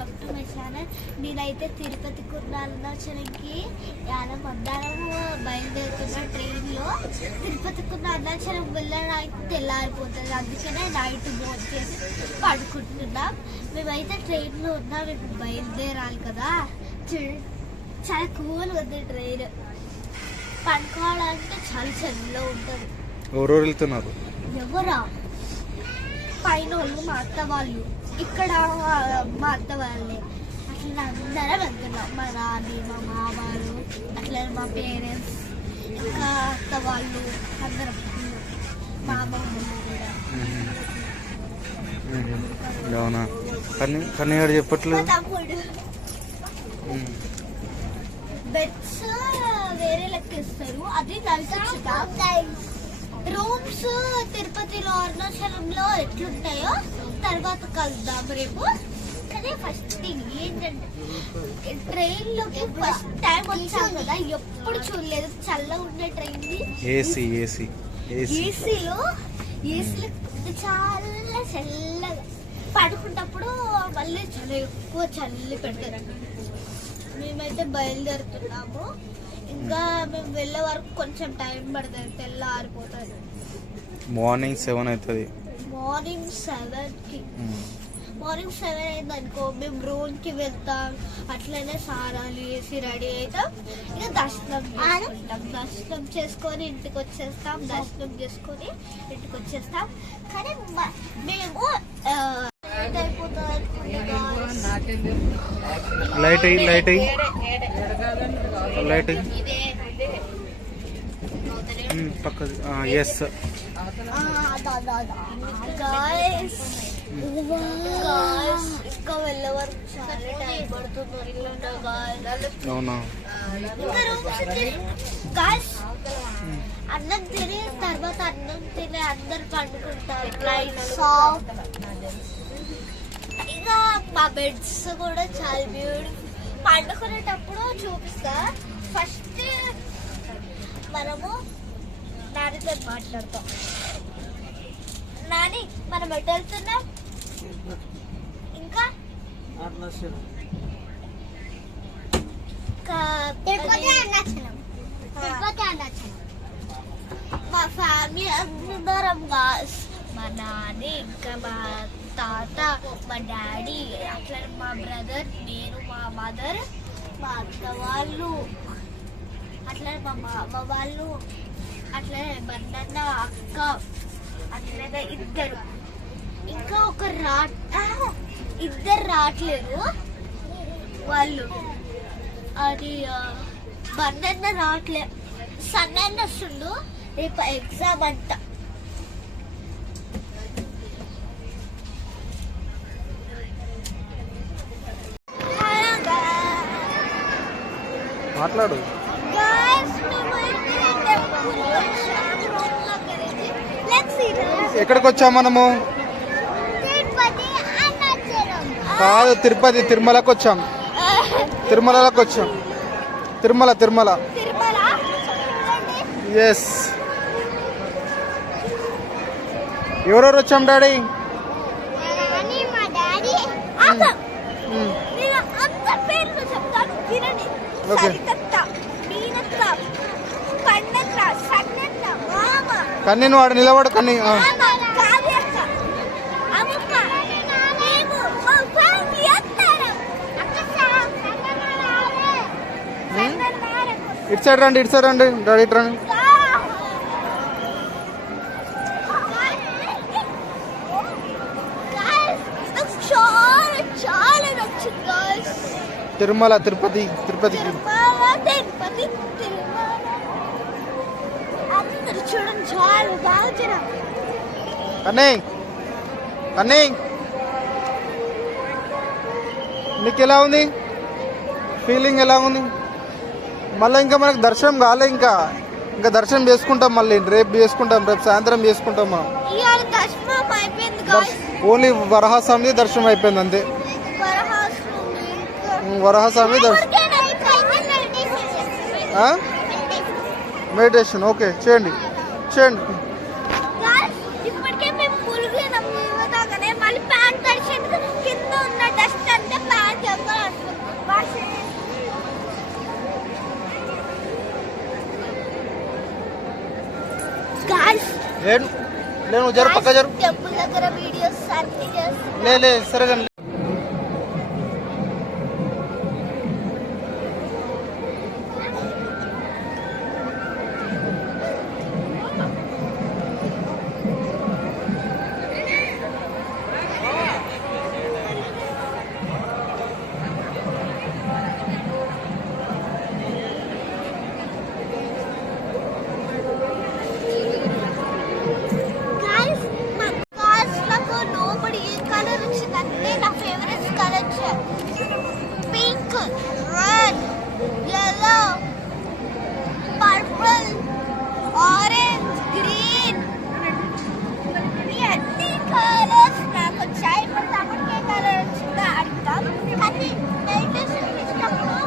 Back to my channel. నేనైతే తిరుపతికి అరుణాచలంకి మధ్యాహ్నం బయలుదేరుతున్న ట్రైన్లో. తిరుపతికి అరుణాచలం వెళ్ళడానికి తెల్లారిపోతుంది, అందుకనే నైట్ బోట్ చేసి పడుకుంటున్నాం. మేమైతే ట్రైన్లో ఉన్నాం, మేము బయలుదేరాలి కదా. చాలా కూల్ ఉంది ట్రైన్, పడుకోవడానికి చాలా చలిలో ఉంటుంది. ఎవరెవరు వెళ్తున్నారు? ఎవరా? పైన వాళ్ళు మా అత్త వాళ్ళు, ఇక్కడ మా అత్త వాళ్ళే. అట్లా అందరం వెళ్తున్నాం, మా నాని మా మామలు అట్లా మా పేరెంట్స్ ఇంకా అత్త వాళ్ళు అందరం, మా అమ్మమ్మ కూడా. అవునా? కన్నయ్య చెప్పట్లేదు. తమ్ముడు బెడ్స్ వేరే లెక్కిస్తారు, అది రూమ్స్ తిరుపతిలో అరుణాచలంలో ఎట్లుంటాయో తర్వాత కలుద్దాం రేపు. కానీ ఫస్ట్ థింగ్ ఏంటంటే ట్రైన్ లోకి ఫస్ట్ టైం వచ్చాం కదా, ఎప్పుడు చూడలేదు చల్లగా ఉండే ట్రైన్ ని. ఏసీలో చాలా చల్లగా పడుకున్నప్పుడు మళ్ళీ చాలా ఎక్కువ చల్లి పెడతారు. మేమైతే బయలుదేరుతున్నాము, ఇంకా మేము వెళ్ళే వరకు కొంచెం టైం పడుతుంది, తెల్లారిపోతుంది. మార్నింగ్ 7 అవుతుంది. మార్నింగ్ 7 అయింది అనుకో, మేము రూమ్కి వెళ్తాం. అట్లనే సారాలు వేసి రెడీ అవుతాం, ఇక దర్శనం చేసుకొని ఇంటికి వచ్చేస్తాం. దర్శనం చేసుకొని ఇంటికి వచ్చేస్తాం. కానీ మేము లైట్ పక్కది. ఎస్ ఇంకా వెళ్ళే వరకు చాలా టైం పడుతుంది. అవునా? అన్నం తిని తర్వాత అందరు పండుకుంటారు. ఇంకా మా బెడ్స్ కూడా చాలా బ్యూటిఫుల్. పండుకునేటప్పుడు చూపిస్తా. ఫస్ట్ మనము నానితో మాట్లాడతాం. నాని, మనం ఎటు వెళ్తున్నాం? ఇంకా మా ఫ్యామిలీ అందరం, మా నాని, ఇంకా మా తాత, మా డాడీ, అట్లా మా బ్రదర్, నేను, మా మదర్, మా అత్త వాళ్ళు, అట్లా మా మామ వాళ్ళు, అట్లా బండన్న అక్క, అట్లా ఇద్దరు. ఇంకా ఒక ఇద్దరు రావట్లేదు వాళ్ళు. అది బండన్న రావట్లేదు, సన్న వస్తుండు. రేపు ఎగ్జామ్ అంట. మాట్లాడు. ఎక్కడికి వచ్చాం మనము? కాదు, తిరుమలకి వచ్చాం. తిరుమల. ఎస్. ఎవరెవరు వచ్చాం డాడీ? కన్నీ నువ్వు వాడు నిలబడు. కన్నీ ఇటు సైడ్ రండి డాడీ, ఇటు రండి. తిరుపతికి కన్నీ నీకు ఎలా ఉంది? ఫీలింగ్ ఎలా ఉంది? మళ్ళీ ఇంకా మనకు దర్శనం కాలే. ఇంకా దర్శనం చేసుకుంటాం, మళ్ళీ రేపు చేసుకుంటాం, రేపు సాయంత్రం చేసుకుంటాం. మనం ఓన్లీ వరహాస్వామి దర్శనం అయిపోయింది అంతే. వరహాస్వామి దర్శనం, మెడిటేషన్. ఓకే, చేయండి. ఇప్పటికే మేము పులిగినాం. మళ్ళీ ప్యాంట్ తడిచి కింద ఉన్న డస్ట్ అంటే ప్యాంట్ నేను జరు పక్క జరు టెంపుల్ దగ్గర వీడియోస్ అన్ని చేస్తున్నా. లే సరే కానీ Guys, మా cars లకు లోపలి ఏ కలర్ వచ్చిందంటే నా favourite colours pink, red, yellow, purple, orange, green. ఈ అన్ని కలర్స్ నాకు వచ్చాయి. మరి తమకి ఏ కలర్ వచ్చిందో అడుగుతాం. కానీ మెడిటేషన్ చేసినప్పుడు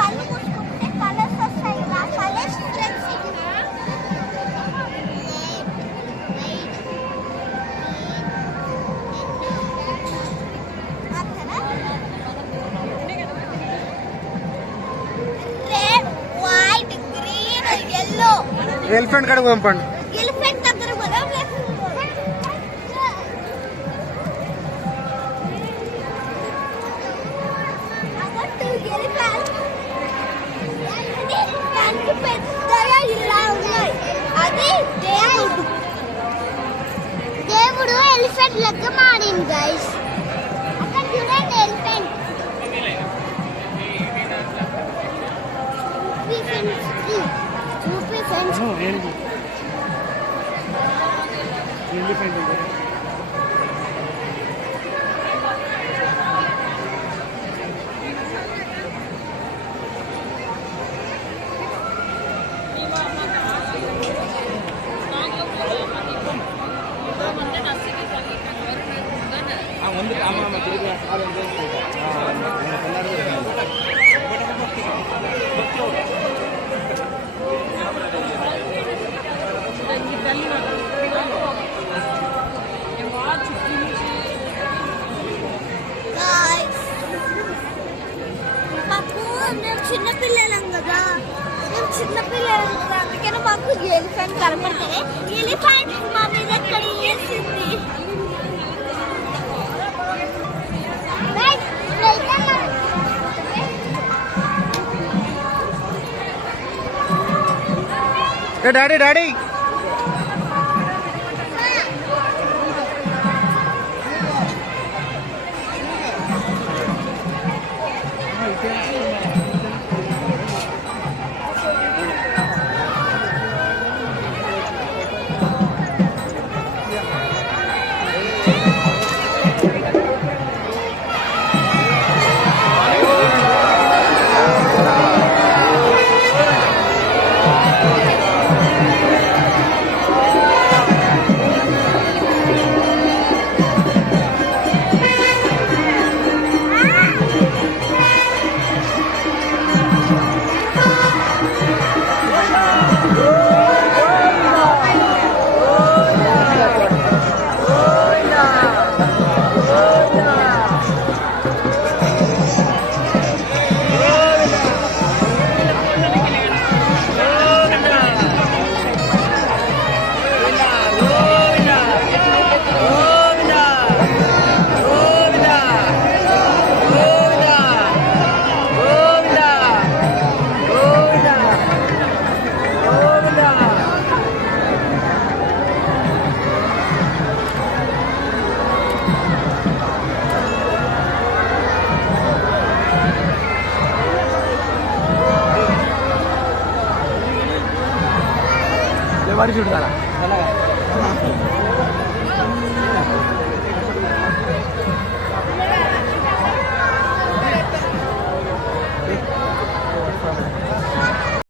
కళ్ళు మూసుకుంటే కలర్స్ వస్తాయి. ఆ colours friends red, white, green, yellow. Elephant కాడికి పంపండి. ఎలిఫెంట్ దగ్గర పోదాం. దానికి పెద్దగా ఇలా ఉన్నాయి. అది దేవుడు. దేవుడు ఎలిఫెంట్ లెక్క మారింది గైస్. అక్కడ చూడండి ఎలిఫెంట్. చూపి ఫ్రెండ్స్. చిన్నపిల్లలం కదా, మేము చిన్నపిల్లలం కదా, అందుకని మాకు ఎలిఫెంట్ కనపడుతుంది. ఎలిఫెంట్ మా మీద ఎక్కడ వేసింది. డాడీ చూడాలా